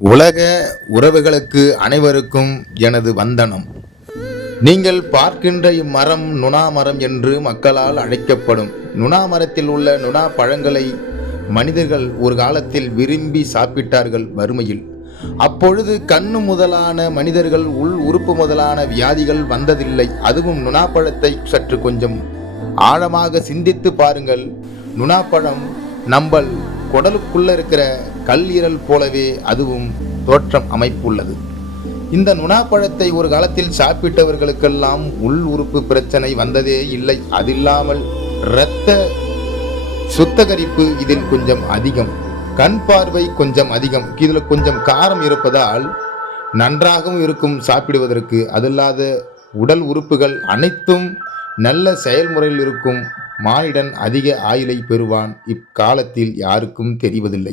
உலக உறவுகளுக்கு அனைவருக்கும் எனது வந்தனம். நீங்கள் பார்க்கின்ற இம்மரம் நுணா மரம் என்று மக்களால் அழைக்கப்படும். நுணா மரத்தில் உள்ள நுணா பழங்களை மனிதர்கள் ஒரு காலத்தில் விரும்பி சாப்பிட்டார்கள் வறுமையில். அப்பொழுது கண்ணு முதலான மனிதர்கள் உள் உறுப்பு முதலான வியாதிகள் வந்ததில்லை. அதுவும் நுணா பழத்தை சற்று கொஞ்சம் ஆழமாக சிந்தித்து பாருங்கள். நுணாப்பழம் நம்பல் குடலுக்குள்ள இருக்கிற கல்லீரல் போலவே அதுவும் தோற்றம் அமைப்புள்ளது. இந்த நுணாப்பழத்தை ஒரு காலத்தில் சாப்பிட்டவர்களுக்கெல்லாம் உள் உறுப்பு பிரச்சனை வந்ததே இல்லை. அதில்லாமல் இரத்த சுத்தகரிப்பு இதில் கொஞ்சம் அதிகம், கண் பார்வை கொஞ்சம் அதிகம், இதில் கொஞ்சம் காரம் இருப்பதால் நன்றாகவும் இருக்கும் சாப்பிடுவதற்கு. அதில்லாத உடல் உறுப்புகள் அனைத்தும் நல்ல செயல்முறையில் இருக்கும். மானிடன் அதிக ஆயுளை பெறுவான். இக்காலத்தில் யாருக்கும் தெரிவதில்லை.